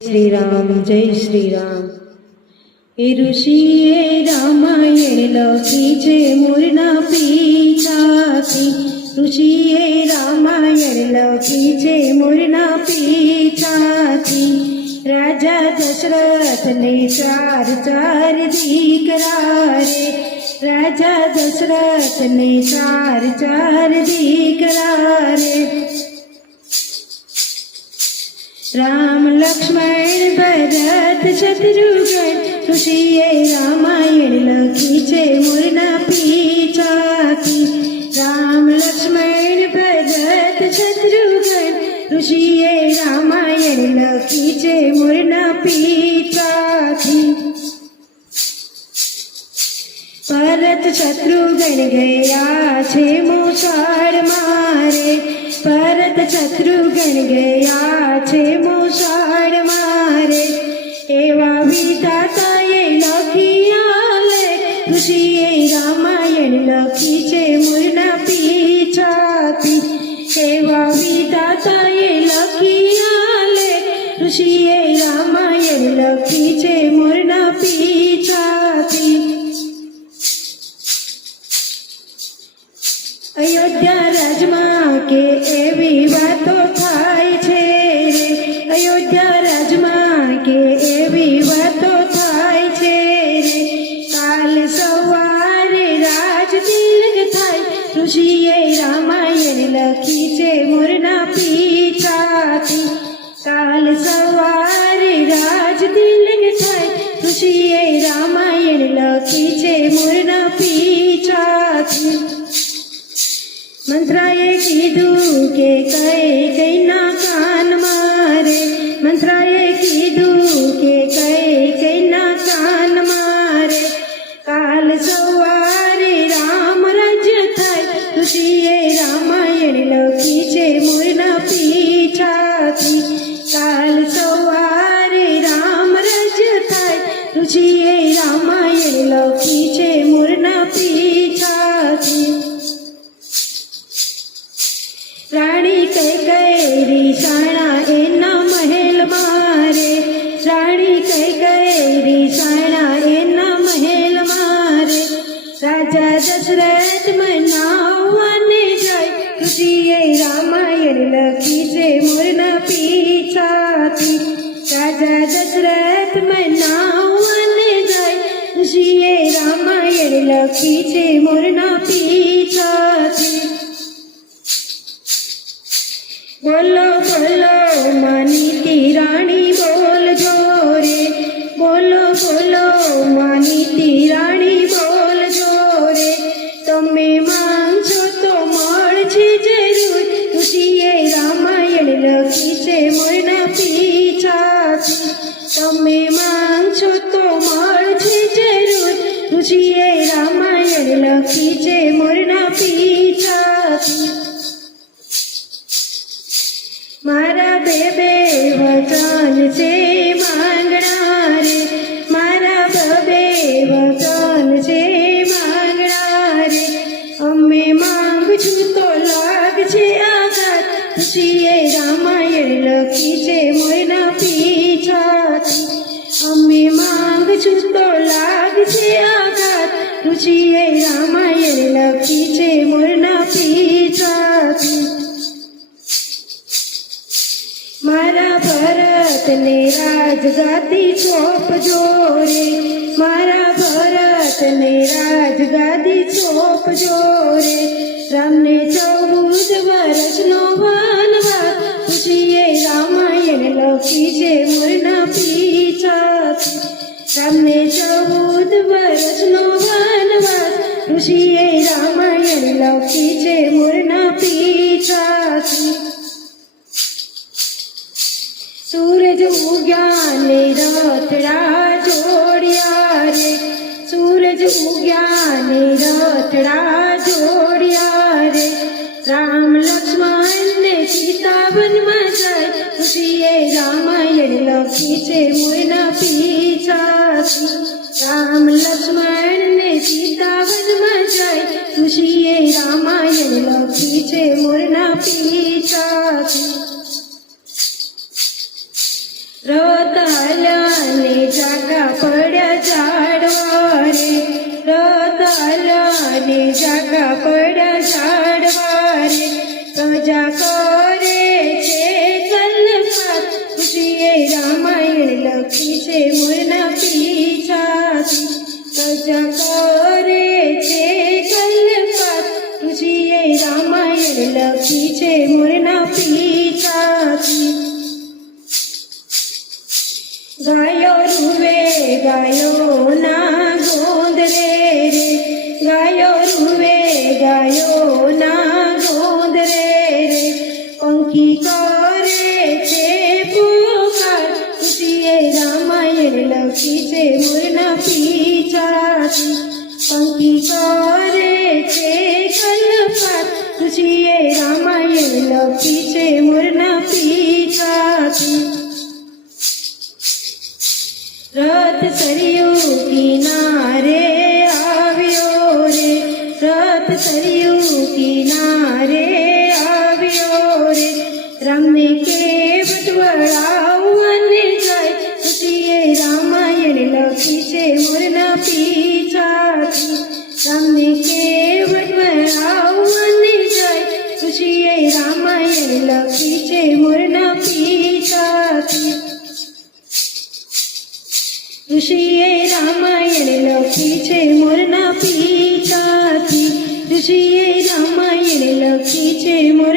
श्री राम जय श्री राम। ए ऋषिए रामायण लखी छे मोरना पीछाथी। ऋषिए रामायण लखी छे मोरना पीछाथी। राजा दशरथ ने चार चार दीकरा रे। राजा दशरथ ने चार चार दीकरा रे। राम लक्ष्मण भरत शत्रुघ्न ऋषिए रामायण लखी छे मोरना पीछाथी। राम लक्ष्मण भरत शत्रुघ्न ऋषिए रामायण लखी छे मोरना पीछाथी। भरत शत्रुघ्न गया छे मूषार मारे। भरत शत्रुघ्न गया छे मूषार मारे। एवा विधाताए लखिया ले ऋषिए रामायण लखी छे मोरना पीछाथी। एवा विधाताए लखिया ले ऋषिए रामायण लखी छे मोरना पीछाथी। अयोध्या राजमा के एवी वातो थाय छे रे। अयोध्या राजमा के एवी वातो थाय छे रे। काल सवारे राज तिलक थाय ऋषिए रामायण लखी छे मोरना पीछाथी। काल सवारे राज तिलक थाय ऋषिए रामायण लखी छे मोरना पीछाथी। मंत्राए कीधु के कई ना कान मारे। मंत्राए कीधु के कई ना कान मारे। काल सवारे राम राज्य थाय ऋषिए रामायण लखी छे मोरना पीछाथी। काल सवारे राम राज्य थाय ऋषिए रामायण लखी छे मोरना पीछाथी। राणी कैकेयी शाणा एना महल मारे। राणी कैकेयी शाणा एना महल मारे। राजा दशरथ मनावने जाय ऋषिए रामायण लखी छे मोरना पीछाथी। राजा दशरथ मनावने जाय ऋषिए रामायण लखी छे मोरना पीछाथी। बोलो बोलो मानीती राणी बोल जोरे। बोलो बोलो मानीती राणी बोल जोरे। तमे मांगो तो मळशे जरूर ऋषिए रामायण लखी छे मोरना पीछाथी। तमे मांगो तो मळशे जरूर ऋषिए रामायण लखी छे मोरना पीछाथी। मारा बेबे वचन छे मांगणा रे। मारा बबे वचन छे मांगणा रे। अमे मांगछू तो लागछे आघात ऋषिए रामायण लखी छे मोरना पीछाथी। अमे मांगछू तो लागछे आघात ऋषिए रामायण लखी छे मोरना पीछाथी। मारा भरत ने राजगादी सोंपजो रे। मारा भरत ने राजगादी सोंपजो रे। राम ने 14 वर्षनो वनवास ऋषिए रामायण लखी छे मोरना पीछाथी। राम ने 14 वर्षनो वनवास ऋषिए रामायण लखी छे मोरना पीछाथी। सूरज उग्या ने रथड़ा जोड़िया रे। सूरज उग्या ने रथड़ा जोड़िया रे। राम लक्ष्मण ने सीता वन में जाय ऋषिए रामायण लखी छे मोरना पीछाथी। राम लक्ष्मण ने सीता वन में जाय ऋषिए रामायण लखी छे मोरना पीछाथी। રતલાને જાગા પડ્યા ઝાડવા રે રતલાને જાગા પડ્યા ઝાડવા રે પ્રજા કરે છે કલ્પાત ખુશીએ રામાયણ લખી છે મોરના પીછાથી પ્રજા કરે છે કલ્પાત ખુશીએ રામાયણ લખી છે મોરના પીછાથી ગાયો રૂવે ગાયો ના ગોંદરે રે ગાયો રૂવે ગાયો ના ગોંદરે રે પંખી કરે છે પુકાર ખુશીએ રામાયણ લખી છે મોરના પીછાથી પંખી કરે છે કલ્પાત ખુશીએ રામાયણ લખી છે મોરના પીછાથી રથ સરયુ કિનારે આવ્યો રે રથ સરયુ કિનારે આવ્યો રે રામને કેવટ વળાવવાને જાય ખુશીએ રામાયણ લખી છે મોરના પીછાથી રામને કેવટ વળાવવાને જાય ખુશીએ રામાયણ લખી છે મોરના પીછાથી ઋષિએ રામાયણ લખી છે મોરના પીછાથી ઋષિએ રામાયણ લખી છે મોર